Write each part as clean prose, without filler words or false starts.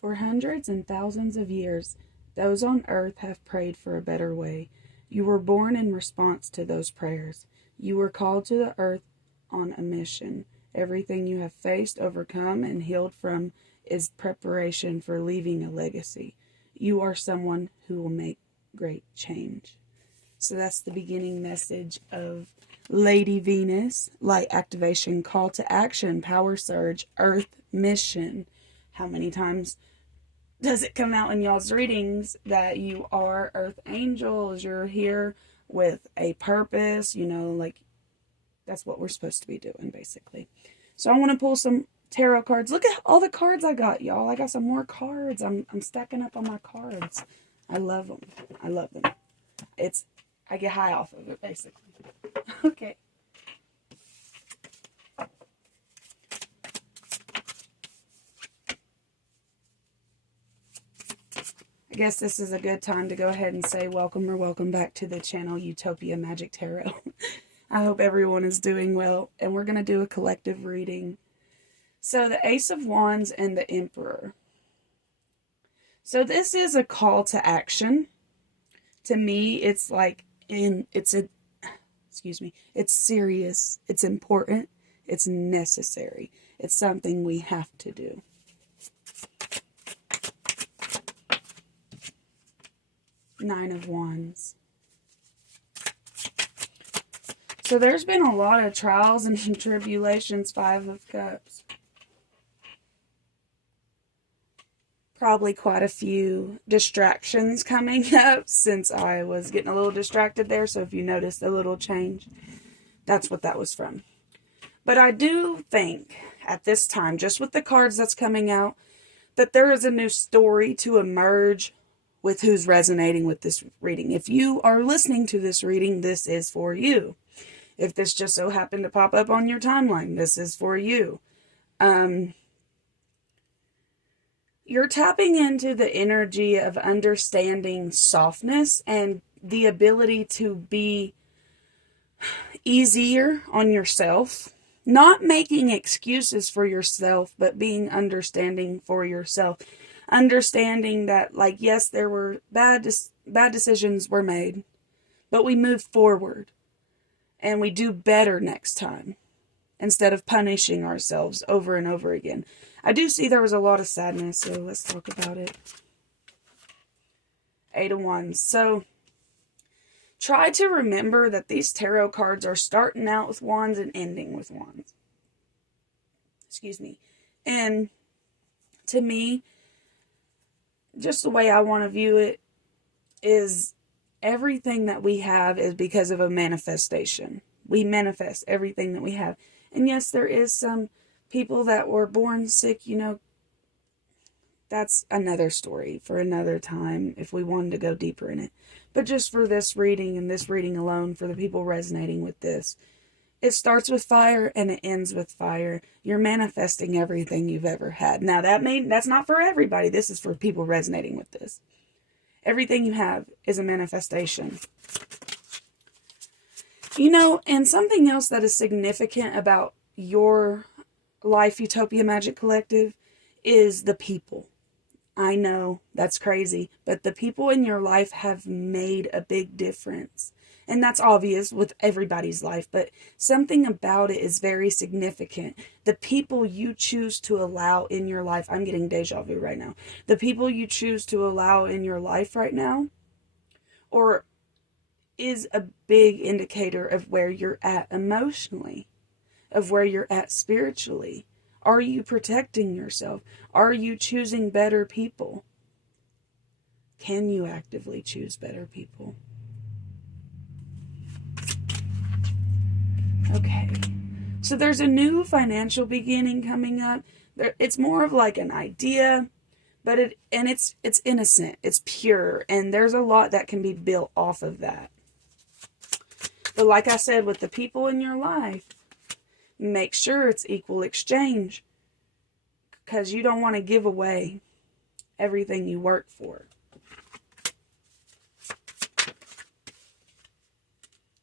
For hundreds and thousands of years, those on earth have prayed for a better way. You were born in response to those prayers. You were called to the earth on a mission. Everything you have faced, overcome, and healed from is preparation for leaving a legacy. You are someone who will make great change. So that's the beginning message of Lady Venus, light activation, call to action, power surge, earth mission. How many times does it come out in y'all's readings that you are earth angels? You're here with a purpose, like that's what we're supposed to be doing, basically. So I want to pull some tarot cards. Look at all the cards I got, y'all. I got some more cards. I'm stacking up on my cards. I love them. I love them. I get high off of it, basically. Okay. I guess this is a good time to go ahead and say welcome or welcome back to the channel Utopia Magic Tarot. I hope everyone is doing well, and we're going to do a collective reading. So the Ace of Wands and the Emperor. So this is a call to action. To me, it's like it's serious, it's important, it's necessary. It's something we have to do. Nine of Wands. So there's been a lot of trials and tribulations. Five of Cups. Probably quite a few distractions coming up since I was getting a little distracted there. So if you noticed a little change, that's what that was from. But I do think at this time, just with the cards that's coming out, that there is a new story to emerge with who's resonating with this reading. If you are listening to this reading, this is for you. If this just so happened to pop up on your timeline, this is for you. You're tapping into the energy of understanding softness and the ability to be easier on yourself. Not making excuses for yourself, but being understanding for yourself. Understanding that, yes, there were bad decisions were made, but we move forward and we do better next time instead of punishing ourselves over and over again. I do see there was a lot of sadness, so let's talk about it. Eight of Wands. So try to remember that these tarot cards are starting out with wands and ending with wands. Excuse me. And to me, just the way I want to view it is everything that we have is because of a manifestation. We manifest everything that we have. And yes, there is some people that were born sick, that's another story for another time if we wanted to go deeper in it. But just for this reading and this reading alone, for the people resonating with this, it starts with fire and it ends with fire. You're manifesting everything you've ever had. Now that's not for everybody. This is for people resonating with this. Everything you have is a manifestation. And something else that is significant about your life, Utopia Magic Collective, is the people. I know that's crazy, but the people in your life have made a big difference. And that's obvious with everybody's life, but something about it is very significant. The people you choose to allow in your life, I'm getting deja vu right now. The people you choose to allow in your life right now, or is a big indicator of where you're at emotionally, of where you're at spiritually. Are you protecting yourself? Are you choosing better people? Can you actively choose better people? Okay. So there's a new financial beginning coming up. It's more of like an idea, but it's innocent, it's pure, and there's a lot that can be built off of that. But like I said, with the people in your life, make sure it's equal exchange, because you don't want to give away everything you work for.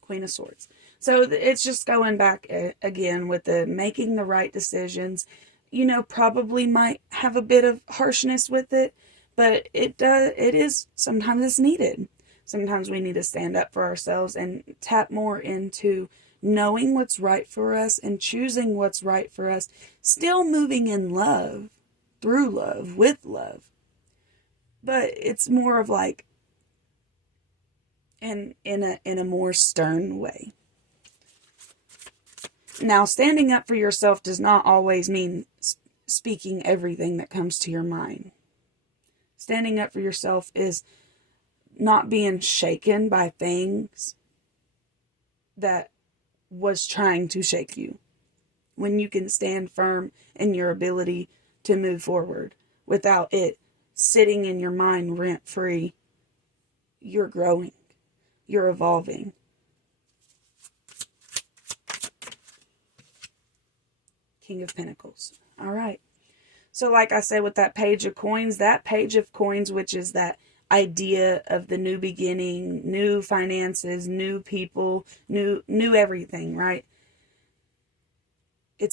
Queen of Swords. So it's just going back again with the making the right decisions, probably might have a bit of harshness with it, but it is sometimes it's needed. Sometimes we need to stand up for ourselves and tap more into knowing what's right for us and choosing what's right for us, still moving in love, through love, with love. But it's more of like in a more stern way. Now, standing up for yourself does not always mean speaking everything that comes to your mind. Standing up for yourself is not being shaken by things that was trying to shake you. When you can stand firm in your ability to move forward without it sitting in your mind rent-free, you're growing. You're evolving. King of Pentacles. All right. So like I said with that page of coins, which is that idea of the new beginning, new finances, new people, new everything, right? It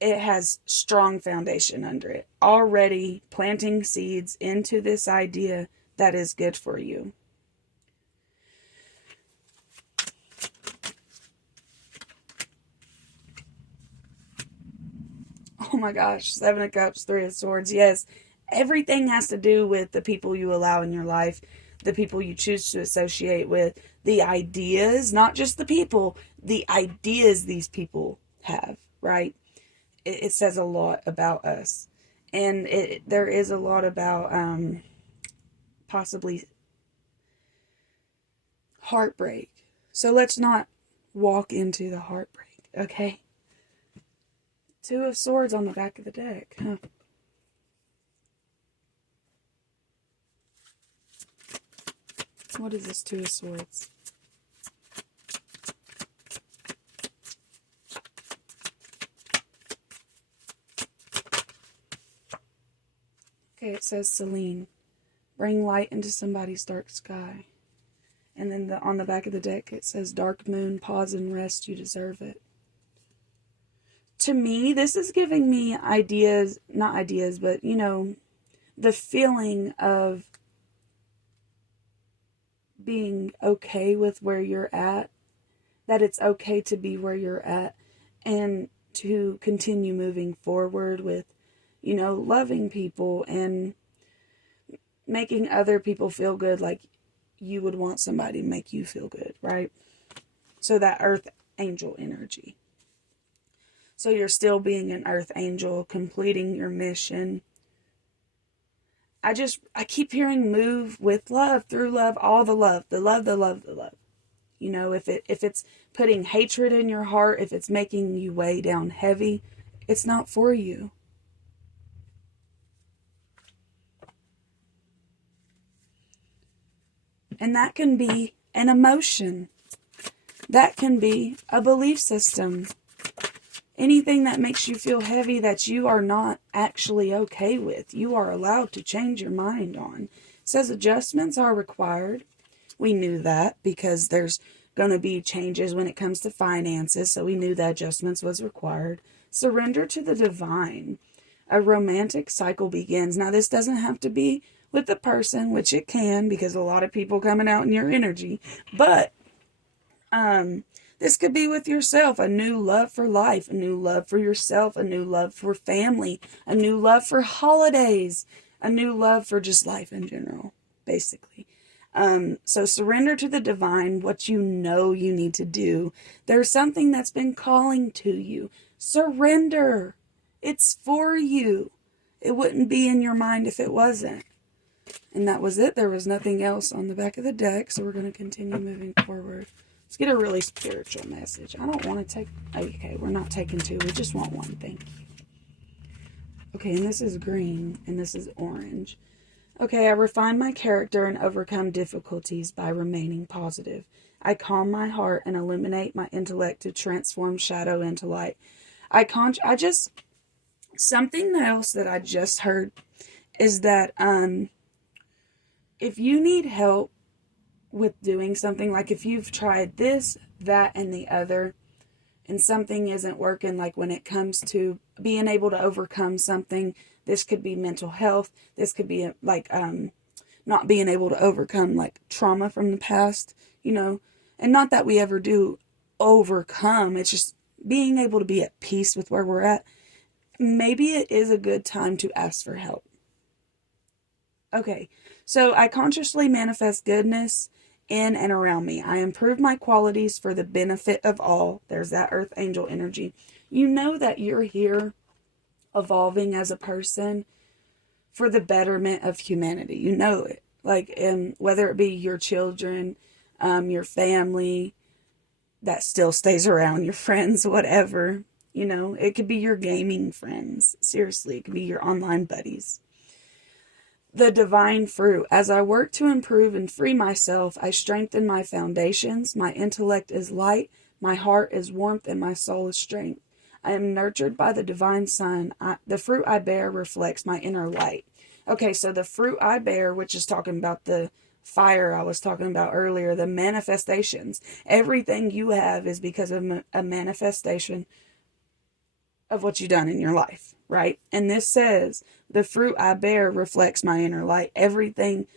has strong foundation under it. Already planting seeds into this idea that is good for you. Oh my gosh, Seven of Cups, Three of Swords. Yes, everything has to do with the people you allow in your life, the people you choose to associate with, the ideas, not just the people, the ideas these people have, right? It says a lot about us. And there is a lot about possibly heartbreak. So let's not walk into the heartbreak, okay? Two of Swords on the back of the deck. Huh. What is this Two of Swords? Okay, it says Celine. Bring light into somebody's dark sky. And then on the back of the deck it says Dark Moon, pause and rest, you deserve it. To me, this is giving me ideas, not ideas, but, the feeling of being okay with where you're at, that it's okay to be where you're at, and to continue moving forward with, loving people and making other people feel good like you would want somebody to make you feel good, right? So that earth angel energy. So you're still being an earth angel, completing your mission. I keep hearing move with love, through love, all the love, the love, the love, the love. If it's putting hatred in your heart, if it's making you weigh down heavy, it's not for you. And that can be an emotion. That can be a belief system. Anything that makes you feel heavy that you are not actually okay with, you are allowed to change your mind on. It says adjustments are required. We knew that because there's going to be changes when it comes to finances, so we knew that adjustments was required. Surrender to the divine. A romantic cycle begins. Now, this doesn't have to be with the person, which it can, because a lot of people coming out in your energy, but this could be with yourself, a new love for life, a new love for yourself, a new love for family, a new love for holidays, a new love for just life in general, basically. So surrender to the divine, what you know you need to do. There's something that's been calling to you. Surrender. It's for you. It wouldn't be in your mind if it wasn't. And that was it. There was nothing else on the back of the deck, so we're going to continue moving forward. Let's get a really spiritual message. I don't want to take... Okay, we're not taking two. We just want one. Thank you. Okay, and this is green, and this is orange. Okay, I refine my character and overcome difficulties by remaining positive. I calm my heart and eliminate my intellect to transform shadow into light. Something else that I just heard is that if you need help with doing something, like if you've tried this, that, and the other, and something isn't working, like when it comes to being able to overcome something. This could be mental health. This could be like not being able to overcome like trauma from the past, and not that we ever do overcome. It's just being able to be at peace with where we're at. Maybe it is a good time to ask for help. Okay, so I consciously manifest goodness in and around me. I improve my qualities for the benefit of all. There's that earth angel energy. You know that you're here evolving as a person for the betterment of humanity. You know it. Like, whether it be your children, your family that still stays around, your friends, whatever. It could be your gaming friends. Seriously, it could be your online buddies. The divine fruit. As I work to improve and free myself, I strengthen my foundations. My intellect is light, my heart is warmth, and my soul is strength. I am nurtured by the divine sun. The fruit I bear reflects my inner light. Okay, so the fruit I bear, which is talking about the fire I was talking about earlier, the manifestations. Everything you have is because of a manifestation of what you've done in your life, right? And this says, the fruit I bear reflects my inner light. Everything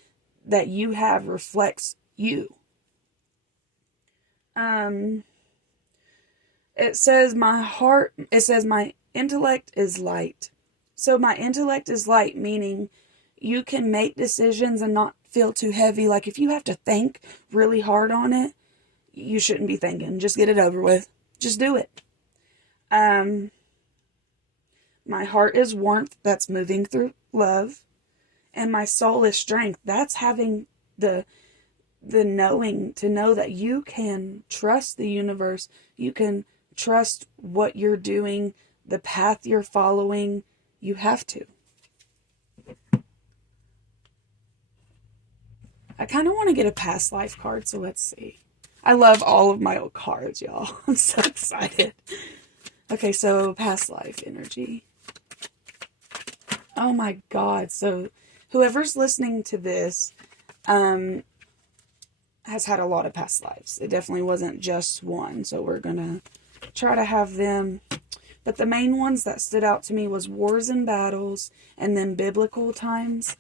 that you have reflects you. It says my intellect is light. So my intellect is light, meaning you can make decisions and not feel too heavy. Like if you have to think really hard on it, you shouldn't be thinking. Just get it over with. Just do it. My heart is warmth. That's moving through love. And my soul is strength. That's having the knowing to know that you can trust the universe. You can trust what you're doing, the path you're following. You have to. I kind of want to get a past life card, so let's see. I love all of my old cards, y'all. I'm so excited. Okay, so past life energy. Oh my God. So whoever's listening to this has had a lot of past lives. It definitely wasn't just one. So we're going to try to have them. But the main ones that stood out to me was wars and battles and then biblical times.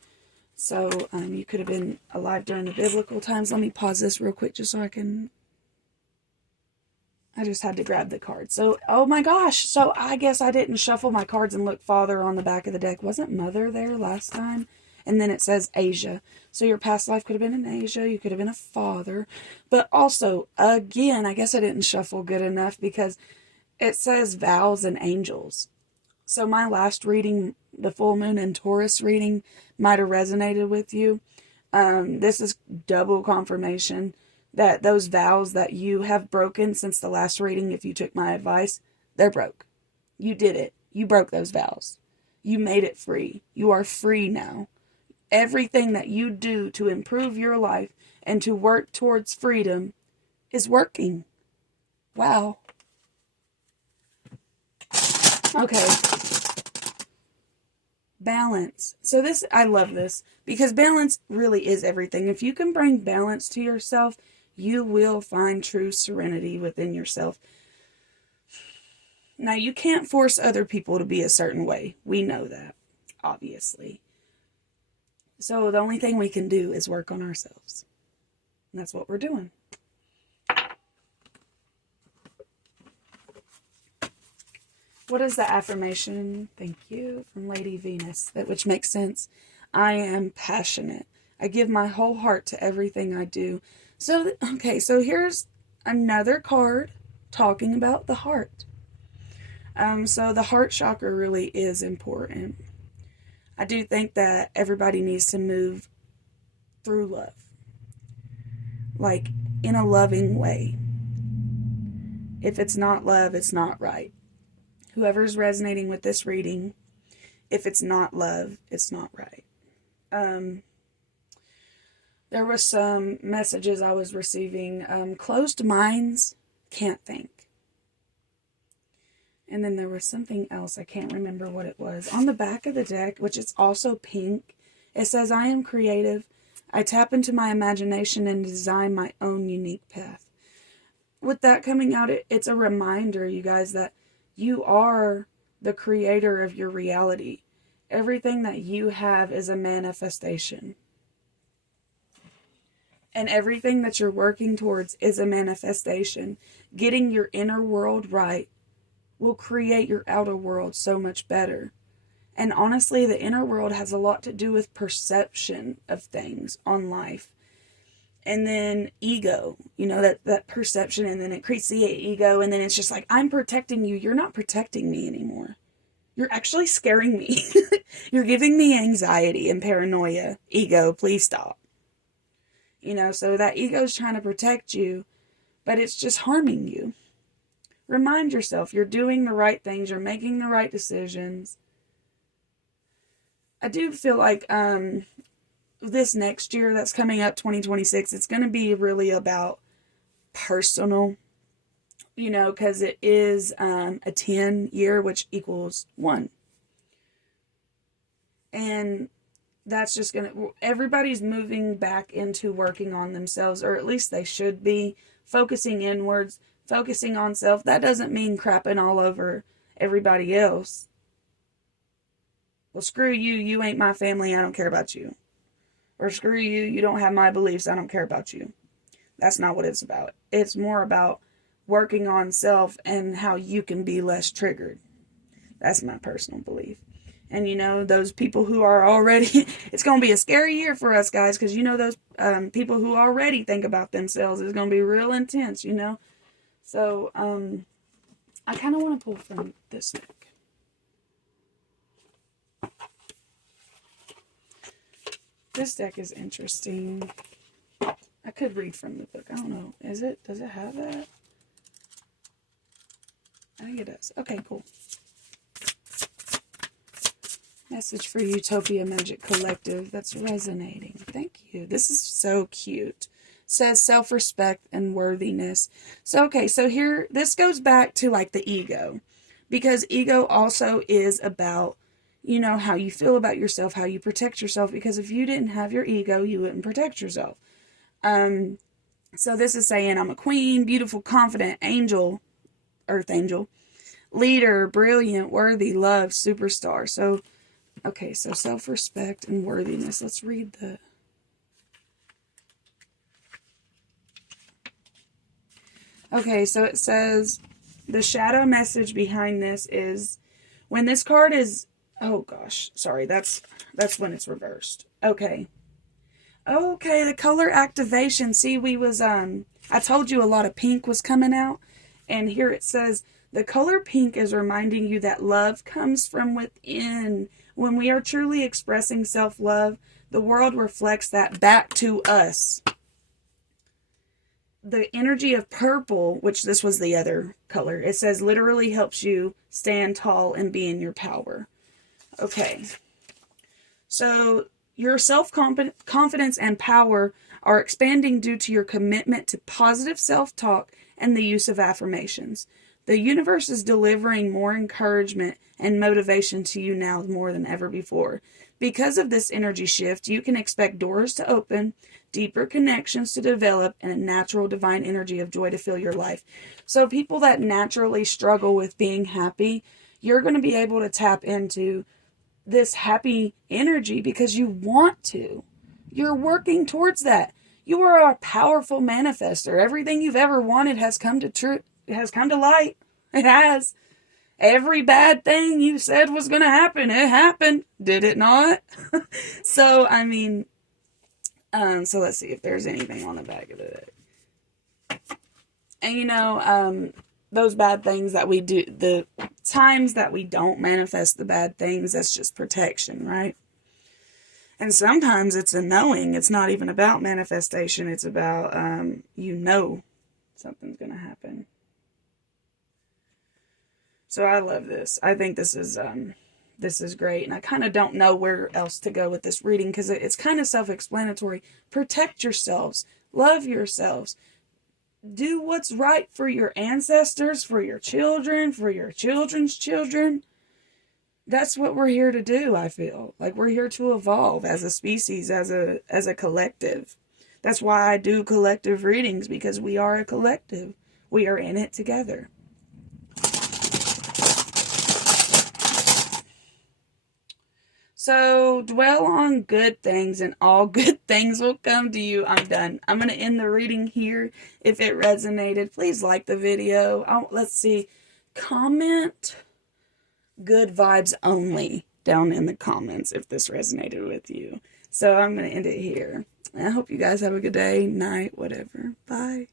So you could have been alive during the biblical times. Let me pause this real quick just so I just had to grab the card. So, oh my gosh. So I guess I didn't shuffle my cards and look father on the back of the deck. Wasn't mother there last time? And then it says Asia. So your past life could have been in Asia. You could have been a father. But also, again, I guess I didn't shuffle good enough because it says vows and angels. So my last reading, the full moon and Taurus reading, might have resonated with you. This is double confirmation that those vows that you have broken since the last reading, if you took my advice, they're broke. You did it. You broke those vows. You made it free. You are free now. Everything that you do to improve your life and to work towards freedom is working. Wow. Okay. Balance. So I love this because balance really is everything. If you can bring balance to yourself, you will find true serenity within yourself. Now, you can't force other people to be a certain way. We know that, obviously. So the only thing we can do is work on ourselves. And that's what we're doing. What is the affirmation? Thank you. From Lady Venus, which makes sense. I am passionate. I give my whole heart to everything I do. So, okay, so here's another card talking about the heart. So the heart chakra really is important. I do think that everybody needs to move through love. Like, in a loving way. If it's not love, it's not right. Whoever's resonating with this reading, if it's not love, it's not right. There was some messages I was receiving. Closed minds can't think. And then there was something else. I can't remember what it was. On the back of the deck, which is also pink, it says, I am creative. I tap into my imagination and design my own unique path. With that coming out, it's a reminder, you guys, that you are the creator of your reality. Everything that you have is a manifestation. And everything that you're working towards is a manifestation. Getting your inner world right will create your outer world so much better. And honestly, the inner world has a lot to do with perception of things on life. And then ego, that perception, and then it creates the ego, and then it's just like, I'm protecting you. You're not protecting me anymore. You're actually scaring me. You're giving me anxiety and paranoia. Ego, please stop. So that ego is trying to protect you, but it's just harming you. Remind yourself you're doing the right things. You're making the right decisions. I do feel like this next year that's coming up, 2026, it's going to be really about personal, because it is a 10 year, which = 1. And that's just everybody's moving back into working on themselves, or at least they should be, focusing inwards, focusing on self. That doesn't mean crapping all over everybody else. Well, screw you, you ain't my family, I don't care about you. Or screw you, you don't have my beliefs, I don't care about you. That's not what it's about. It's more about working on self and how you can be less triggered. That's my personal belief. And those people who are already, it's going to be a scary year for us guys, because those people who already think about themselves is going to be real intense, So, I kind of want to pull from this deck. This deck is interesting. I could read from the book. I don't know. Does it have that? I think it does. Okay, cool. Message for Utopia Magic Collective that's resonating. Thank you. This is so cute. Says self-respect and worthiness. So, okay, so here, this goes back to like the ego. Because ego also is about, how you feel about yourself, how you protect yourself. Because if you didn't have your ego, you wouldn't protect yourself. So this is saying I'm a queen, beautiful, confident, angel, earth angel, leader, brilliant, worthy, loved, superstar. So, okay, so self-respect and worthiness. Let's read the... Okay, so it says, the shadow message behind this is, when this card is... Oh, gosh. Sorry, that's when it's reversed. Okay. Okay, the color activation. See, I told you a lot of pink was coming out. And here it says, the color pink is reminding you that love comes from within. When we are truly expressing self-love, the world reflects that back to us. The energy of purple, which this was the other color, it says literally helps you stand tall and be in your power. Okay. So your self-confidence and power are expanding due to your commitment to positive self-talk and the use of affirmations. The universe is delivering more encouragement and motivation to you now more than ever before. Because of this energy shift, you can expect doors to open, deeper connections to develop, and a natural divine energy of joy to fill your life. So people that naturally struggle with being happy, you're going to be able to tap into this happy energy because you want to. You're working towards that. You are a powerful manifester. Everything you've ever wanted has come to truth. It has come to light. It has. Every bad thing you said was going to happen, it happened. Did it not? So, I mean, so let's see if there's anything on the back of the deck. And those bad things that we do, the times that we don't manifest the bad things, that's just protection, right? And sometimes it's a knowing. It's not even about manifestation. It's about, something's going to happen. So I love this. I think this is great. And I kind of don't know where else to go with this reading because it's kind of self-explanatory. Protect yourselves. Love yourselves. Do what's right for your ancestors, for your children, for your children's children. That's what we're here to do, I feel. Like we're here to evolve as a species, as a collective. That's why I do collective readings, because we are a collective. We are in it together. So dwell on good things and all good things will come to you. I'm done. I'm going to end the reading here. If it resonated, please like the video. Let's see. Comment good vibes only down in the comments if this resonated with you. So I'm going to end it here. I hope you guys have a good day, night, whatever. Bye.